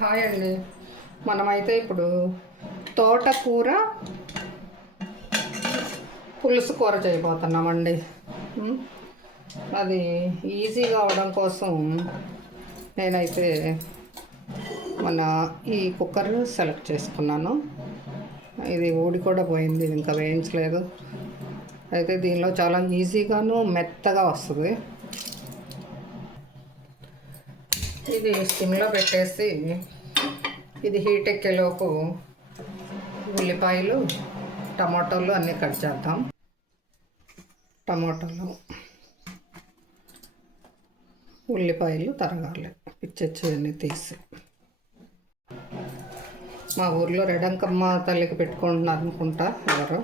Hi అండి. మనమైతే ఇప్పుడు తోటకూర పులుసు కూర చేయబోతున్నామండి. అది ఈజీగా అవడం కోసం నేనైతే మన ఈ కుక్కర్ని సెలెక్ట్ చేసుకున్నాను. ఇది ఊడి కూడా పోయింది, ఇంకా వేయించలేదు. అయితే దీనిలో చాలా ఈజీగాను మెత్తగా వస్తుంది. ఇది సిమ్లో పెట్టేసి ఇది హీట్ ఎక్కేలోపు ఉల్లిపాయలు టమాటోలు అన్నీ కట్ చేద్దాం. టమాటాలు ఉల్లిపాయలు తరగాలి, పిచ్చెచ్చి తీసి. మా ఊర్లో రెడంకమ్మ తల్లికి పెట్టుకుంటున్నారు అనుకుంటా ఎవరు.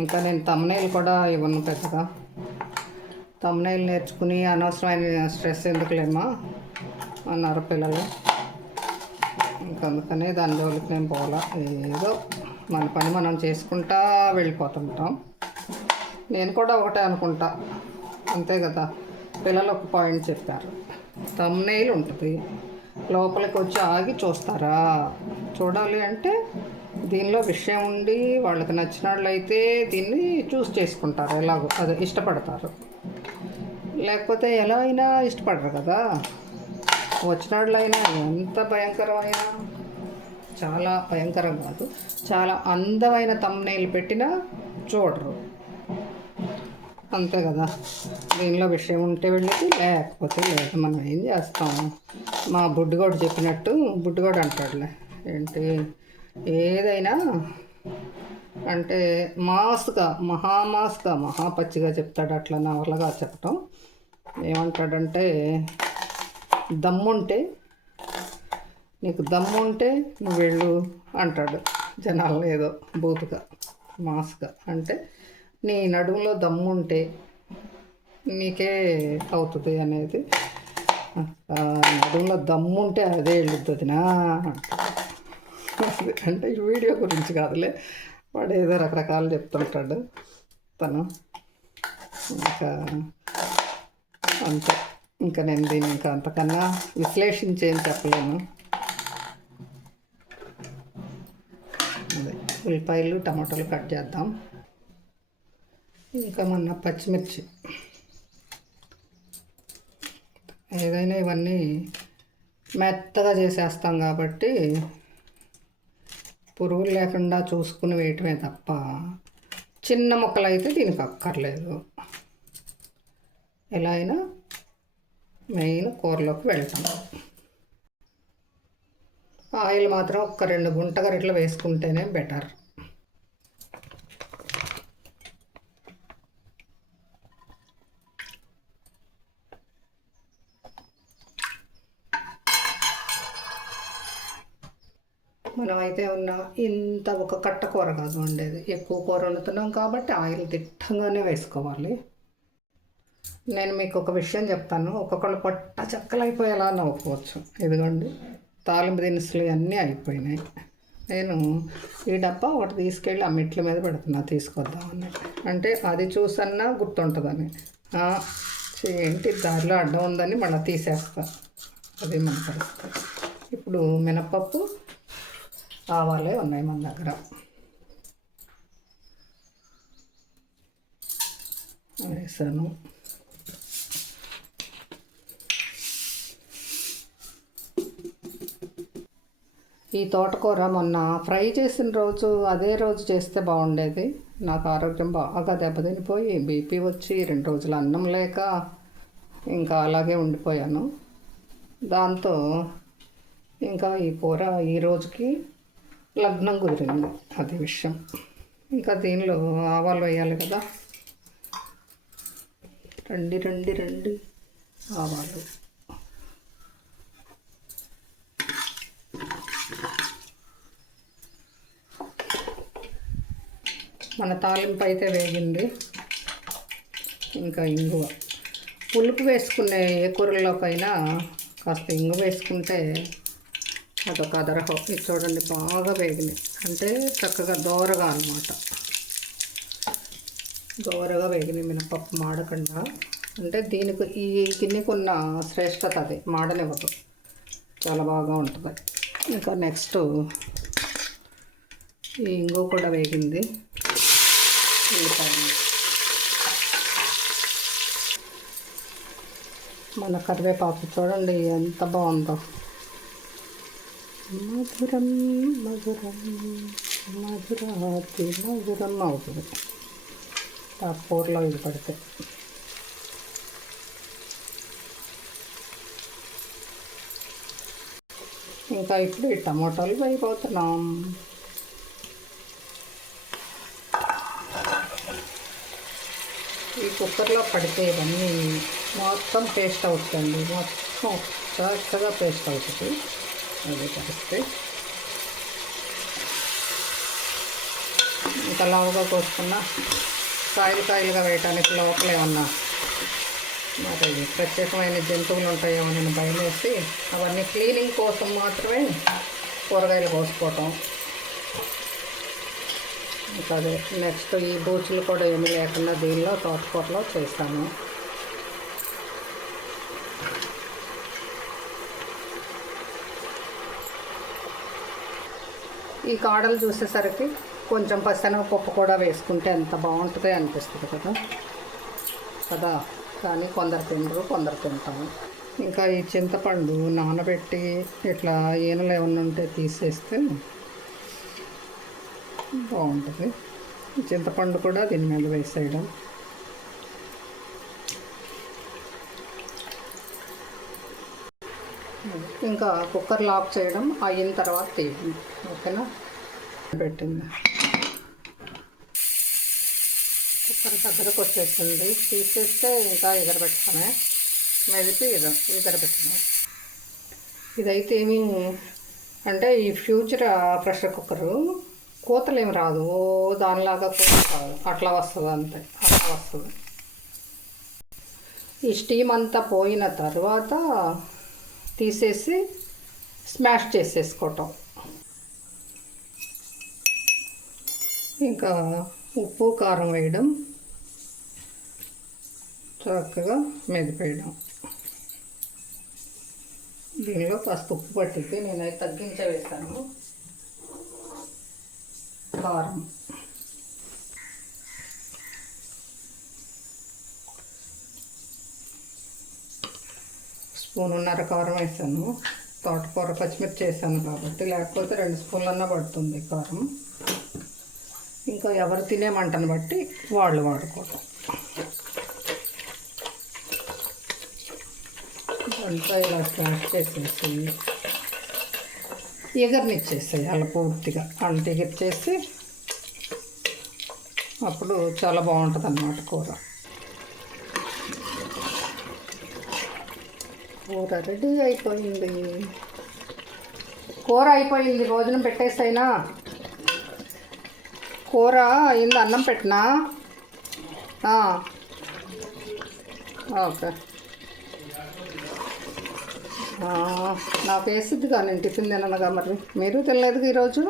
ఇంకా నేను తమ్నైల్ కూడా ఇవ్వను పెద్దగా. తమ్నైల్ నేర్చుకుని అనవసరమైన స్ట్రెస్ ఎందుకులేమా అన్నారు పిల్లలు. ఇంకా అందుకనే దాని జోలికి నేను పోలా. ఏదో మన పని మనం చేసుకుంటా వెళ్ళిపోతుంటాం. నేను కూడా ఒకటే అనుకుంటా, అంతే కదా. పిల్లలు ఒక పాయింట్ చెప్పారు, తమ్నైల్ ఉంటుంది, లోపలికి వచ్చి ఆగి చూస్తారా. చూడాలి అంటే దీనిలో విషయం ఉండి వాళ్ళకి నచ్చినట్లయితే దీన్ని చూస్ చేసుకుంటారు, ఎలాగో అదే ఇష్టపడతారు. లేకపోతే ఎలా అయినా ఇష్టపడరు కదా. వచ్చినట్లయినా ఎంత భయంకరమైన, చాలా భయంకరం కాదు, చాలా అందమైన తమ్నైల్ పెట్టినా చూడరు, అంతే కదా. దీనిలో విషయం ఉంటే వెళ్ళి, లేకపోతే లేదు. మనం ఏం చేస్తాం. మా బుడ్డిగోడు చెప్పినట్టు, బుడ్డిగోడు అంటాడులే ఏంటి, ఏదైనా అంటే మాస్గా, మహాపచ్చిగా చెప్తాడు. అట్లా నా వల్లగా చెప్పటం. ఏమంటాడంటే, దమ్ముంటే నీకు దమ్ముంటే నువ్వు వెళ్ళు అంటాడు. జనాలు ఏదో బూతుగా మాస్గా అంటే, నీ నడుములో దమ్ముంటే నీకే అవుతుంది అనేది. నడుములో దమ్ముంటే అదే వెళ్ళుతుందినా అంటే ఈ వీడియో గురించి కాదులే, వాడు ఏదో రకరకాలు చెప్తుంటాడు తను. ఇంకా అంతే. ఇంకా నేను దీన్ని ఇంకా అంతకన్నా విశ్లేషించేం చెప్పలేను. అదే ఉల్లిపాయలు టమాటాలు కట్ చేద్దాం. ఇంకా మన పచ్చిమిర్చి, ఏదైనా ఇవన్నీ మెత్తగా చేసేస్తాం కాబట్టి పురుగులు లేకుండా చూసుకుని వేయటమే తప్ప చిన్న ముక్కలు అయితే దీనికి అక్కర్లేదు. ఎలా అయినా మెయిన్ కూరలోకి వెళ్తాం. ఆయిల్ మాత్రం ఒక 2 గుంటగరిట్లు వేసుకుంటేనే బెటర్. మనం అయితే ఇంత ఒక కట్ట కూర కాదు వండేది, ఎక్కువ కూర వండుతున్నాం కాబట్టి ఆయిల్ దిట్టంగానే వేసుకోవాలి. నేను మీకు ఒక విషయం చెప్తాను, ఒక్కొక్కళ్ళు పొట్ట చెక్కలు అయిపోయేలా నవ్వుకోవచ్చు. ఇదిగోండి తాలింపు దినుసులు అన్నీ అయిపోయినాయి. నేను ఈ డబ్బా ఒకటి తీసుకెళ్ళి ఆ మెట్ల మీద పెడుతున్నా, తీసుకొద్దామని. అంటే అది చూసన్నా గుర్తుంటుందని. ఏంటి దారిలో అడ్డం ఉందని మళ్ళీ తీసేస్తా, అది మన పరిస్థితి. ఇప్పుడు మినపప్పు ఆవాలే ఉన్నాయి మన దగ్గర, వేసాను. ఈ తోటకూర మొన్న ఫ్రై చేసిన రోజు, అదే రోజు చేస్తే బాగుండేది. నాకు ఆరోగ్యం బాగా దెబ్బతినిపోయి బీపీ వచ్చి 2 రోజులు అన్నం లేక ఇంకా అలాగే ఉండిపోయాను. దాంతో ఇంకా ఈ కూర ఈ రోజుకి లగ్నం కుదిరింది, అది విషయం. ఇంకా దీనిలో ఆవాలు వేయాలి కదా. రండి ఆవాలు. మన తాలింపు అయితే వేగింది. ఇంకా ఇంగువ, పులుపు వేసుకునే ఏ కూరలోకైనా కాస్త ఇంగువ వేసుకుంటే అదొక అదరహం. ఇది చూడండి బాగా వేగినాయి, అంటే చక్కగా దోరగా అన్నమాట. దోరగా వేగినాయి మినపప్పు మాడకుండా. అంటే దీనికి ఈ గిన్నెకు ఉన్న శ్రేష్టత అది, మాడనివ్వదు, చాలా బాగా ఉంటుంది. ఇంకా నెక్స్ట్ ఈ ఇంగు కూడా వేగింది. మన కరివేపాకు చూడండి ఎంత బాగుందో. మధురం మధురం మధురాతి మధురం అవుతుంది ఆ కూరలో ఇది పడితే. ఇంకా ఇప్పుడు ఈ టమోటాలు వేయబోతున్నాం. ఈ కుక్కర్లో పడితే ఇవన్నీ మొత్తం పేస్ట్ అవుతుంది, మొత్తం చక్కగా పేస్ట్ అవుతుంది. అది కలిస్తే ఇంకా లావుగా కోసుకున్న కాయలుగా వేయటానికి లోపల ఏమన్నా మరి ప్రత్యేకమైన జంతువులు ఉంటాయేమో నేను భయమేసి అవన్నీ క్లీనింగ్ కోసం మాత్రమే కూరగాయలు కోసుకోవటం. ఇంకా అదే నెక్స్ట్ ఈ బూచులు కూడా ఏమీ లేకుండా దీనిలో తోటకూరలో చేస్తాను. ఈ కాడలు చూసేసరికి కొంచెం పచ్చెనగపప్పు కూడా వేసుకుంటే ఎంత బాగుంటుంది అనిపిస్తుంది కదా. కానీ కొందరు తినరు, కొందరు తింటాము. ఇంకా ఈ చింతపండు నానబెట్టి ఇట్లా ఈనలు ఏమన్నా ఉంటే తీసేస్తే బాగుంటుంది. ఈ చింతపండు కూడా దీని మీద వేసేయడం. ఇంకా కుక్కర్ లాక్ చేయడం అయిన తర్వాత తీయడం. ఓకేనా, పెట్టింది కుక్కర్ దగ్గరకు వచ్చేసింది. తీసేస్తే ఇంకా ఎగరబెట్టుకునే మెదిపి ఎగరబెట్టినాం. ఇదైతే ఏమి అంటే ఈ ఫ్యూచర్ ప్రెషర్ కుక్కరు కోతలేమి రాదు, ఓ దానిలాగా కోత రాదు, అట్లా వస్తుంది, అంతే అట్లా వస్తుంది. ఈ స్టీమ్ అంతా పోయిన తర్వాత తీసేసి స్మాష్ చేసేసుకోవటం. ఇంకా ఉప్పు కారం వేయడం, చక్కగా మెదిపేయడం. దీనిలో కాస్త ఉప్పు పట్టితే నేనైతే తగ్గించే వేస్తాను. కారం స్పూనున్నర కారం వేసాను. తోటకూర పచ్చిమిర్చి వేసాను కాబట్టి, లేకపోతే 2 స్పూన్లన్నా పడుతుంది కారం. ఇంకా ఎవరు తినే మంటను బట్టి వాళ్ళు వాడుకోవటం. అంతా ఇలా స్మాష్ చేసేసి ఎగరనిచ్చేసేయాలి పూర్తిగా. అంత ఎగిరిచేసి అప్పుడు చాలా బాగుంటుంది అన్నమాట కూర. కూర రెడీ అయిపోయింది. కూర అయిపోయింది, భోజనం పెట్టేసైనా. కూర అయింది, అన్నం పెట్టినా. ఓకే, నాకు వేసిద్ది కానీ నేను టిఫిన్ తిననుగా. మరి మీరు తినలేదుగా ఈరోజు.